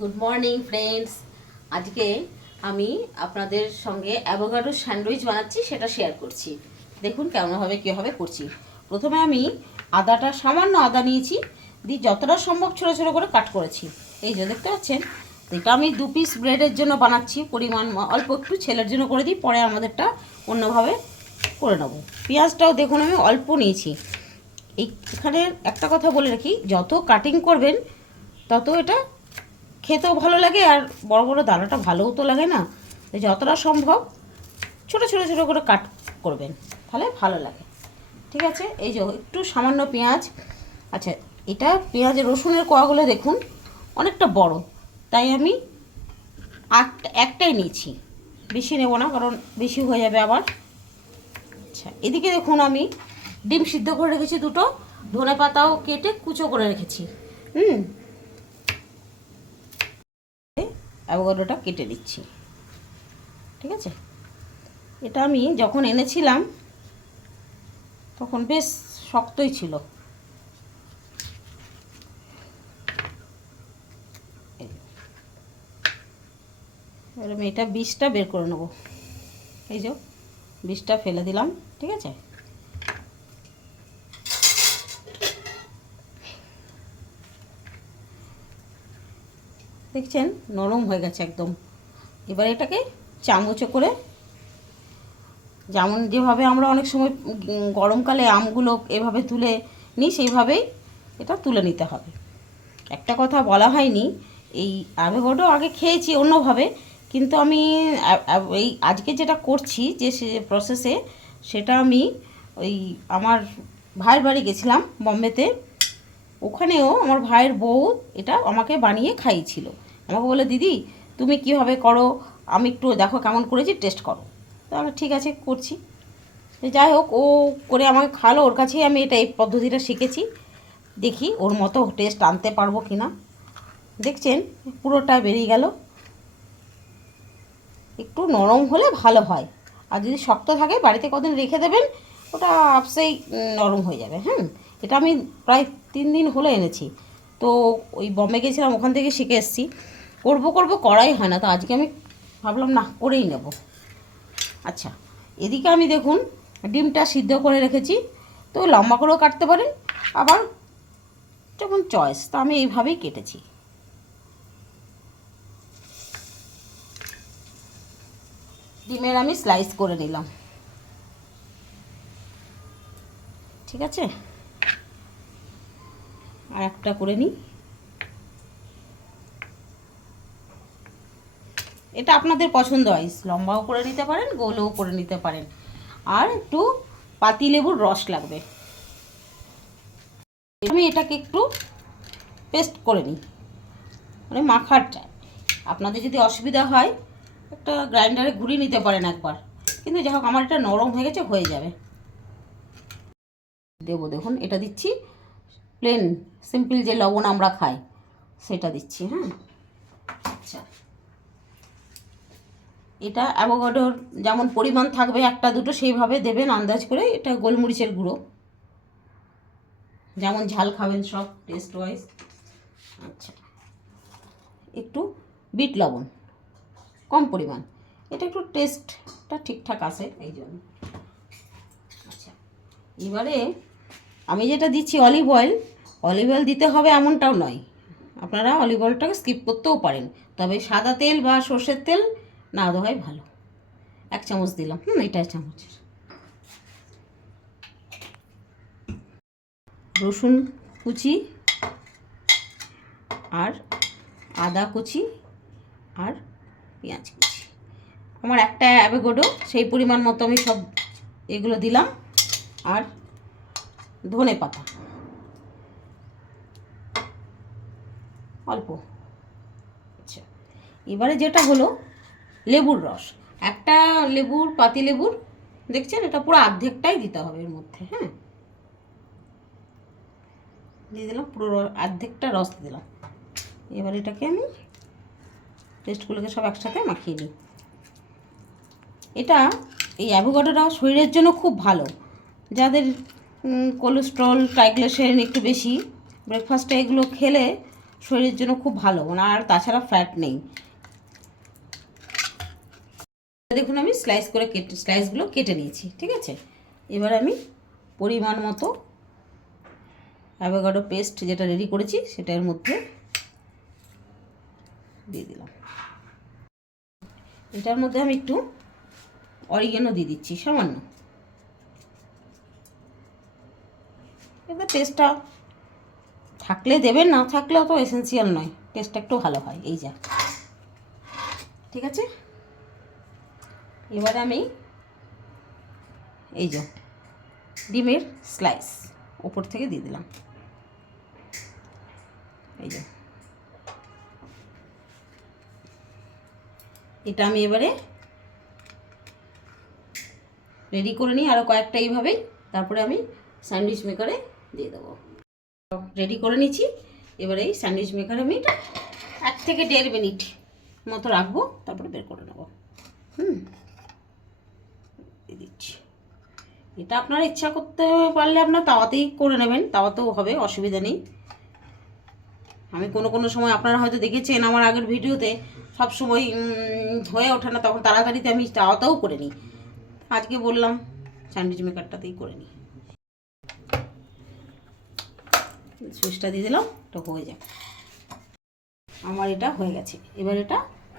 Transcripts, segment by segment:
Good morning friends. আজকে আমি আপনাদের সঙ্গে অ্যাভোকাডো স্যান্ডউইচ বানাচ্ছি, সেটা শেয়ার করছি। দেখুন কেমনভাবে কীভাবে করছি। প্রথমে আমি সামান্য আদা নিয়েছি, দিয়ে যতটা সম্ভব ছোটো ছোটো করে কাট করেছি। এই যে দেখতে পাচ্ছেন, এটা আমি 2 পিস ব্রেডের জন্য বানাচ্ছি, পরিমাণ অল্প একটু ছেলের জন্য করে দিই, পরে আমাদেরটা অন্যভাবে করে নেব। পেঁয়াজটাও দেখুন আমি অল্প নিয়েছি। এখানে একটা কথা বলে রাখি, যত কাটিং করবেন তত এটা খেতেও ভালো লাগে, আর বড় বড় দানাটা ভালোও তো লাগে না। যতটা সম্ভব ছোটো ছোটো ছোটো করে কাট করবেন, তাহলে ভালো লাগে। ঠিক আছে, এই যে একটু সামান্য পেঁয়াজ। আচ্ছা, এটা পেঁয়াজ রসুনের কোয়াগুলো দেখুন অনেকটা বড়, তাই আমি একটাই নিয়েছি, বেশি নেব না, কারণ বেশি হয়ে যাবে আবার। আচ্ছা, এদিকে দেখুন আমি ডিম সিদ্ধ করে রেখেছি দুটো, ধনে পাতাও কেটে কুচো করে রেখেছি। অ্যাভোকাডোটা কেটে দিচ্ছি। ঠিক আছে, এটা আমি যখন এনেছিলাম তখন বেশ শক্তই ছিল। এবার আমি এটা বীজটা বের করে নেব। এই যে বীজটা ফেলে দিলাম। ঠিক আছে, দেখছেন নরম হয়ে গেছে একদম। এবার এটাকে চামচে করে, যেভাবে আমরা অনেক সময় গরমকালে আমগুলো এভাবে তুলে নিই, সেইভাবেই এটা তুলে নিতে হবে। একটা কথা বলা হয়নি, এই অ্যাভোকাডো আগে খেয়েছি অন্যভাবে, কিন্তু আমি এই আজকে যেটা করছি যে প্রসেসে, সেটা আমি ওই আমার ভাইয়ের বাড়ি গেছিলাম বম্বেতে, ওখানেও আমার ভাইয়ের বউ এটা আমাকে বানিয়ে খাইয়েছিল। আমাকে বলে, দিদি তুমি কীভাবে করো, আমি একটু দেখো কেমন করেছি, টেস্ট করো। তাহলে ঠিক আছে, করছি। যাই হোক, ও করে আমাকে খালো, ওর কাছেই আমি এই পদ্ধতিটা শিখেছি। দেখি ওর মতো টেস্ট আনতে পারবো কি না। দেখছেন পুরোটা বেরিয়ে গেল। একটু নরম হলে ভালো হয়, আর যদি শক্ত থাকে বাড়িতে কদিন রেখে দেবেন, ওটা আপসেই নরম হয়ে যাবে। হ্যাঁ, এটা আমি প্রায় 3 দিন হলো এনেছি, তো ওই বম্বে গেছিলাম, ওখান থেকে শিখে এসেছি। করবো করাই হয় না, তো আজকে আমি ভাবলাম না, করেই নেব। আচ্ছা, এদিকে আমি দেখুন ডিমটা সিদ্ধ করে রেখেছি, তো লম্বা করেও কাটতে পারেন, আবার যেমন চয়েস, তা আমি এইভাবেই কেটেছি। ডিমের আমি স্লাইস করে নিলাম। ঠিক আছে, আর একটা করে নিই। এটা আপনাদের পছন্দ হয়, লম্বাও করে নিতে পারেন, গোলও করে নিতে পারেন। আর একটু পাতিলেবুর রস লাগবে। আমি এটাকে একটু পেস্ট করে নিই, মানে মাখাটা। আপনাদের যদি অসুবিধা হয় একটা গ্রাইন্ডারে ঘুরিয়ে নিতে পারেন একবার, কিন্তু যাই হোক আমার এটা নরম হয়ে গেছে, হয়ে যাবে। দেবো দেখুন, এটা দিচ্ছি প্লেন সিম্পল যে লবণ আমরা খাই সেটা দিচ্ছি। হ্যাঁ, আচ্ছা, এটা অ্যাভোকাডোর যেমন পরিমাণ থাকবে একটা দুটো, সেইভাবে দেবেন আন্দাজ করে। এটা গোলমরিচের গুঁড়ো, যেমন ঝাল খাবেন সব টেস্ট ওয়াইজ। আচ্ছা, একটু বিট লবণ কম পরিমাণ, এটা একটু টেস্টটা ঠিকঠাক আসে এই জন্য। আচ্ছা, এবারে আমি যেটা দিচ্ছি অলিভ অয়েল দিতে হবে এমনটাও নয়, আপনারা অলিভ অয়েলটাকে স্কিপ করতেও পারেন, তবে সাদা তেল বা সর্ষের তেল না দেওয়াই ভালো। 1 চামচ দিলাম। এটা চামচের। রসুন কুচি আর আদা কুচি আর পেঁয়াজ কুচি, আমার একটা অ্যাভোকাডো সেই পরিমাণ মতো আমি সব এগুলো দিলাম। আর ধনে পাতা অল্প। আচ্ছা, এবারে যেটা হলো লেবুর রস, একটা পাতিলেবুর দেখছেন, এটা পুরো অর্ধেকটাই দিতে হবে এর মধ্যে। হ্যাঁ, দিয়ে দিলাম, পুরো অর্ধেকটা রস দিলাম। এবার এটাকে আমি পেস্টগুলোকে সব একসাথে মাখিয়ে নিই। এই অ্যাভোকাডোটা শরীরের জন্য খুব ভালো, যাদের কোলেস্ট্রল ট্রাইগ্লিসাইরিড একটু বেশি, ব্রেকফাস্টে এগুলো খেলে শরীরের জন্য খুব ভালো, আর তাছাড়া ফ্যাট নেই। দেখুন আমি স্লাইসগুলো কেটে নিয়েছি, ঠিক আছে। এবার আমি পরিমাণ মতো অ্যাভোকাডো পেস্ট যেটা রেডি করেছি সেটা এর মধ্যে দিয়ে দিলাম। এটার মধ্যে আমি একটু অরিগেনো দিয়ে দিচ্ছি সামান্য, এবার টেস্টটা থাকলে দেবেন, না থাকলে অত এসেন্সিয়াল নয়, টেস্টটা একটু ভালো হয়, এই যা, ঠিক আছে। এবার আমি এই যে ডিমের স্লাইস ওপর থেকে দিয়ে দিলাম, এই যে। এটা আমি এবারে রেডি করে নিই আরও কয়েকটা এইভাবেই, তারপরে আমি স্যান্ডউইচ মেকারে দিয়ে দেবো। রেডি করে নিচ্ছি। এবারে এই স্যান্ডউইচ মেকারে আমি এটা 1 থেকে 1.5 মিনিট মতো রাখবো, তারপরে বের করে নেবো। দিয়ে দিচ্ছি। এটা আপনারা ইচ্ছা করতে পারলে আপনার তাওয়াতেই করে নেবেন, তাওয়াতেও হবে, অসুবিধা নেই। আমি কোনো সময় আপনারা হয়তো দেখেছেন আমার আগের ভিডিওতে সব সময় হয়ে ওঠে না, তখন তাড়াতাড়িতে আমি তাওয়াতেও করে নিই। আজকে বললাম স্যান্ডউইচ মেকারটাতেই করে নিই। সুইচটা দিয়ে দিলাম, এটা হয়ে যাবে। আমার এটা হয়ে গেছে। এবার এটা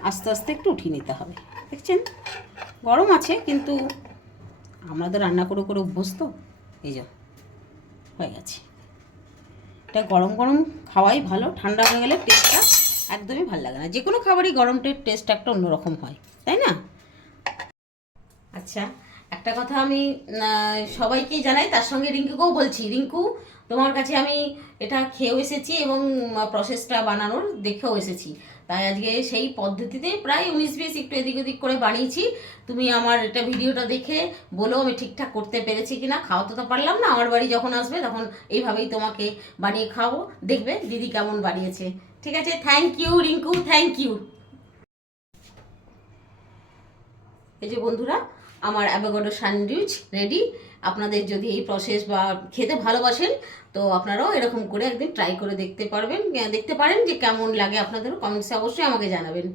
আস্তে আস্তে একটু উঠিয়ে নিতে হবে। দেখছেন গরম আছে, কিন্তু আমরা তো রান্না করে করে অভ্যস্ত। এই যে হয়ে গেছে। এটা গরম গরম খাওয়াই ভালো, ঠান্ডা হয়ে গেলে টেস্টটা একদমই ভালো লাগে না। যে কোনো খাবারই গরমটার টেস্ট একটা অন্যরকম হয়, তাই না? আচ্ছা, একটা কথা আমি সবাইকেই জানাই, তার সঙ্গে রিঙ্কুকেও বলছি। রিঙ্কু, তোমার কাছে আমি এটা খেয়েও এসেছি এবং প্রসেসটা বানানোর দেখেও এসেছি, তাই আজকে সেই পদ্ধতিতে প্রায় 19-20 একটু এদিক ওদিক করে বানিয়েছি। তুমি আমার এটা ভিডিওটা দেখে বলো আমি ঠিকঠাক করতে পেরেছি কিনা। খাওয়াতে তো পারলাম না, আমার বাড়ি যখন আসবে তখন এইভাবেই তোমাকে বানিয়ে খাওয়াবো, দেখবে দিদি কেমন বানিয়েছে। ঠিক আছে, thank you Rinku, thank you. এই যে বন্ধুরা, আমার অ্যাভোকাডো স্যান্ডউইচ রেডি। আপনাদের যদি এই প্রসেস বা খেতে ভালোবাসেন তো আপনারাও এরকম করে একদিন ট্রাই করে দেখতে পারেন যে কেমন লাগে আপনাদেরও। কমেন্টসে অবশ্যই আমাকে জানাবেন।